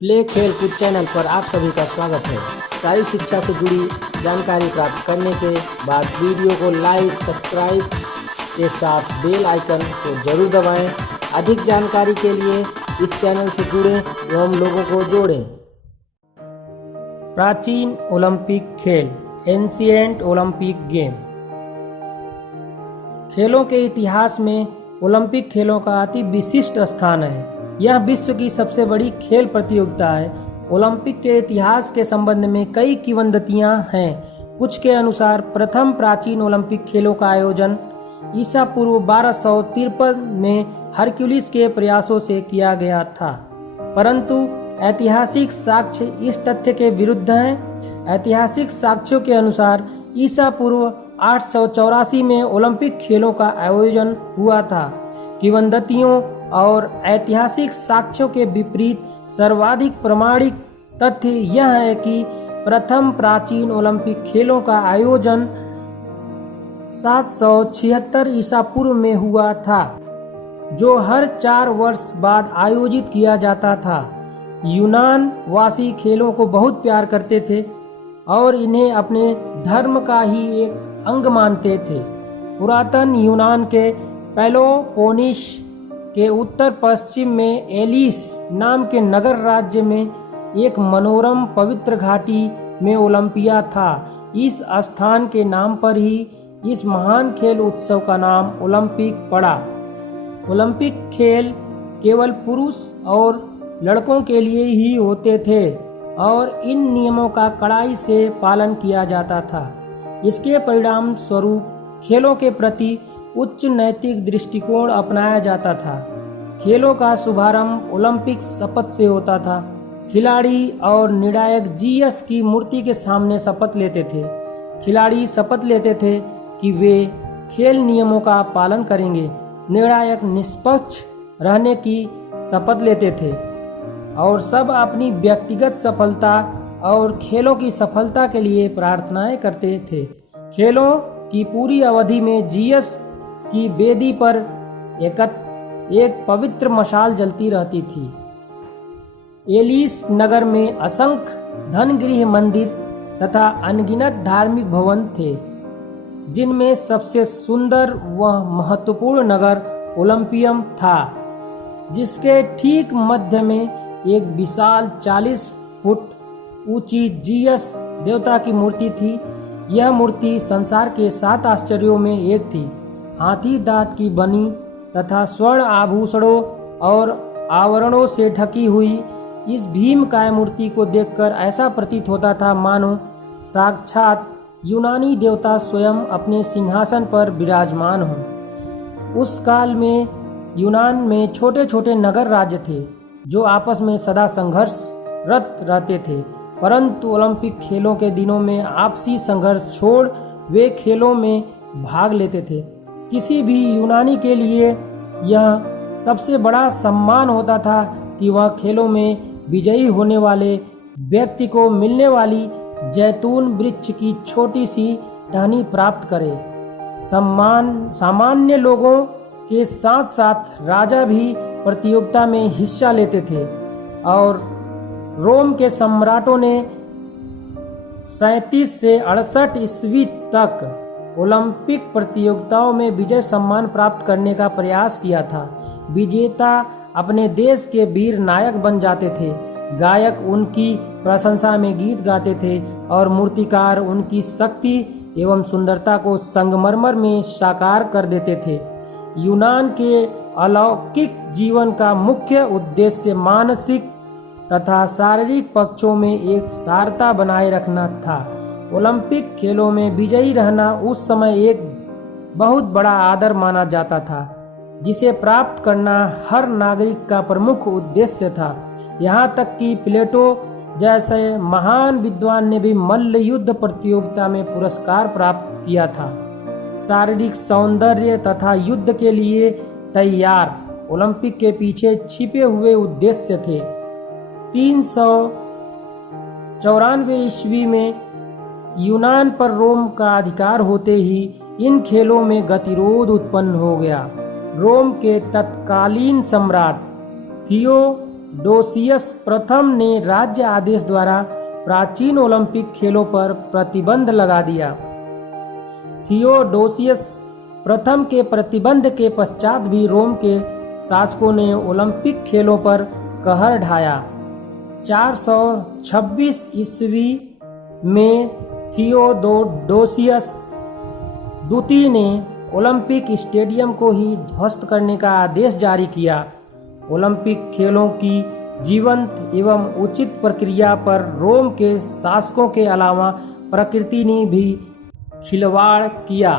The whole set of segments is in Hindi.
प्ले खेल कूद चैनल पर आप सभी का स्वागत है। शारीरिक शिक्षा से जुड़ी जानकारी प्राप्त करने के बाद वीडियो को लाइक, सब्सक्राइब के साथ बेल आइकन को जरूर दबाएं। अधिक जानकारी के लिए इस चैनल से जुड़ें एवं लोगों को जोड़ें। प्राचीन ओलंपिक खेल, एंशिएंट ओलंपिक गेम। खेलों के इतिहास में ओलंपिक खेलों का अति विशिष्ट स्थान है। यह विश्व की सबसे बड़ी खेल प्रतियोगिता है। ओलंपिक के इतिहास के संबंध में कई किंवदंतियां हैं। कुछ के अनुसार प्रथम प्राचीन ओलंपिक खेलों का आयोजन ईसा पूर्व 1253 में हरक्यूलिस के प्रयासों से किया गया था, परंतु ऐतिहासिक साक्ष्य इस तथ्य के विरुद्ध हैं। ऐतिहासिक साक्ष्यों के अनुसार ईसा पूर्व 884 में ओलंपिक खेलों का आयोजन हुआ था। किंवदंतियों और ऐतिहासिक साक्ष्यों के विपरीत सर्वाधिक प्रमाणिक तथ्य यह है कि प्रथम प्राचीन ओलंपिक खेलों का आयोजन 776 ईसा पूर्व में हुआ था, जो हर 4 वर्ष बाद आयोजित किया जाता था। यूनान वासी खेलों को बहुत प्यार करते थे और इन्हें अपने धर्म का ही एक अंग मानते थे। पुरातन यूनान के पेलोपोनेस के उत्तर पश्चिम में एलिस नाम के नगर राज्य में एक मनोरम पवित्र घाटी में ओलंपिया था। इस स्थान के नाम पर ही इस महान खेल उत्सव का नाम ओलंपिक पड़ा। ओलंपिक खेल केवल पुरुष और लड़कों के लिए ही होते थे और इन नियमों का कड़ाई से पालन किया जाता था। इसके परिणाम स्वरूप खेलों के प्रति उच्च नैतिक दृष्टिकोण अपनाया जाता था। खेलों का शुभारंभ ओलंपिक शपथ से होता था। खिलाड़ी और निर्णायक जीएस की मूर्ति के सामने शपथ लेते थे। खिलाड़ी शपथ लेते थे कि वे खेल नियमों का पालन करेंगे। निर्णायक निष्पक्ष रहने की शपथ लेते थे और सब अपनी व्यक्तिगत सफलता और खेलों की सफलता के लिए प्रार्थनाएं करते थे। खेलों की पूरी अवधि में जीएस की वेदी पर एक पवित्र मशाल जलती रहती थी। एलिस नगर में असंख्य धनगृह मंदिर तथा अनगिनत धार्मिक भवन थे, जिनमें सबसे सुंदर व महत्वपूर्ण नगर ओलंपियम था, जिसके ठीक मध्य में एक विशाल 40 फुट ऊंची जीएस देवता की मूर्ति थी। यह मूर्ति संसार के 7 आश्चर्यों में एक थी। हाथी दांत की बनी तथा स्वर्ण आभूषणों और आवरणों से ढकी हुई इस भीमकाय मूर्ति को देखकर ऐसा प्रतीत होता था मानो साक्षात यूनानी देवता स्वयं अपने सिंहासन पर विराजमान हो। उस काल में यूनान में छोटे छोटे नगर राज्य थे जो आपस में सदा संघर्षरत रहते थे, परंतु ओलंपिक खेलों के दिनों में आपसी संघर्ष छोड़ वे खेलों में भाग लेते थे। किसी भी यूनानी के लिए यह सबसे बड़ा सम्मान होता था कि वह खेलों में विजयी होने वाले व्यक्ति को मिलने वाली जैतून वृक्ष की छोटी सी टहनी प्राप्त करे। सामान्य लोगों के साथ साथ राजा भी प्रतियोगिता में हिस्सा लेते थे और रोम के सम्राटों ने 37 से 68 ईस्वी तक ओलंपिक प्रतियोगिताओं में विजय सम्मान प्राप्त करने का प्रयास किया था। विजेता अपने देश के वीर नायक बन जाते थे। गायक उनकी प्रशंसा में गीत गाते थे और मूर्तिकार उनकी शक्ति एवं सुंदरता को संगमरमर में साकार कर देते थे। यूनान के अलौकिक जीवन का मुख्य उद्देश्य मानसिक तथा शारीरिक पक्षों में एक सारता बनाए रखना था। ओलंपिक खेलों में विजयी रहना उस समय एक बहुत बड़ा आदर माना जाता था, जिसे प्राप्त करना हर नागरिक का प्रमुख उद्देश्य था। यहाँ तक कि प्लेटो जैसे महान विद्वान ने भी मल्ल युद्ध प्रतियोगिता में पुरस्कार प्राप्त किया था। शारीरिक सौंदर्य तथा युद्ध के लिए तैयार ओलंपिक के पीछे छिपे हुए उद्देश्य थे। 394 ईस्वी में यूनान पर रोम का अधिकार होते ही इन खेलों में गतिरोध उत्पन्न हो गया। रोम के तत्कालीन सम्राट थियो थियोडोसियस प्रथम ने राज्य आदेश द्वारा प्राचीन ओलंपिक खेलों पर प्रतिबंध लगा दिया। थियोडोसियस प्रथम के प्रतिबंध के पश्चात भी रोम के शासकों ने ओलंपिक खेलों पर कहर ढाया। 426 ईस्वी में थियोडोसियस द्वितीय ने ओलंपिक स्टेडियम को ही ध्वस्त करने का आदेश जारी किया। ओलंपिक खेलों की जीवंत एवं उचित प्रक्रिया पर रोम के शासकों के अलावा प्रकृति ने भी खिलवाड़ किया।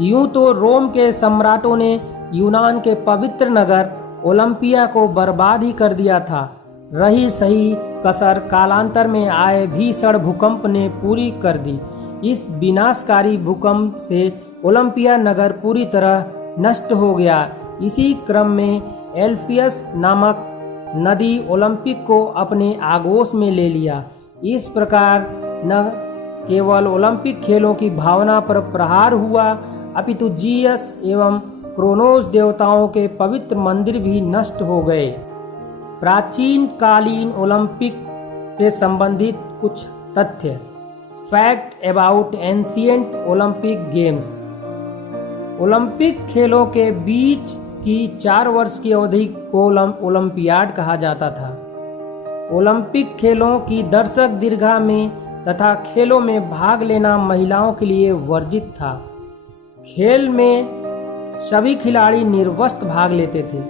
यूं तो रोम के सम्राटों ने यूनान के पवित्र नगर ओलंपिया को बर्बाद ही कर दिया था। रही सही कसर कालांतर में आए भीषण भूकंप ने पूरी कर दी। इस विनाशकारी भूकंप से ओलंपिया नगर पूरी तरह नष्ट हो गया। इसी क्रम में एल्फियस नामक नदी ओलंपिक को अपने आगोश में ले लिया। इस प्रकार न केवल ओलंपिक खेलों की भावना पर प्रहार हुआ, अपितु जीयस एवं क्रोनोस देवताओं के पवित्र मंदिर भी नष्ट हो गए। प्राचीन कालीन ओलंपिक से संबंधित कुछ तथ्य। Fact about ancient Olympic games. Olympic खेलों के बीच की 4 वर्ष की अवधि को ओलंपियाड कहा जाता था। ओलंपिक खेलों की दर्शक दीर्घा में तथा खेलों में भाग लेना महिलाओं के लिए वर्जित था। खेल में सभी खिलाड़ी निर्वस्त्र भाग लेते थे।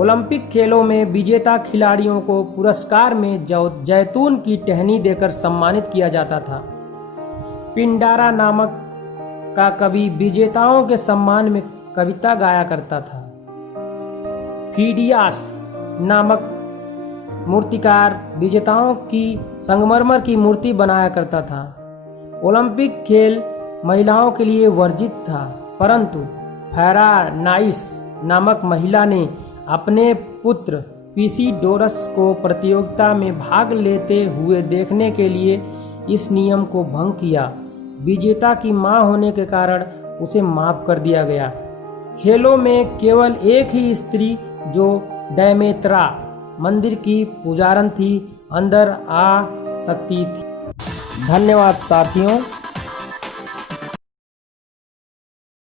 ओलंपिक खेलों में विजेता खिलाड़ियों को पुरस्कार में जैतून की टहनी देकर सम्मानित किया जाता था। पिंडारा नामक का कवि विजेताओं के सम्मान में कविता गाया करता था। फीडियास नामक मूर्तिकार विजेताओं की संगमरमर की मूर्ति बनाया करता था। ओलंपिक खेल महिलाओं के लिए वर्जित था, परंतु फेरानाइस नामक महिला ने अपने पुत्र पीसीडोरस को प्रतियोगिता में भाग लेते हुए देखने के लिए इस नियम को भंग किया। विजेता की मां होने के कारण उसे माफ कर दिया गया। खेलों में केवल एक ही स्त्री, जो डेमेत्रा मंदिर की पुजारन थी, अंदर आ सकती थी। धन्यवाद साथियों।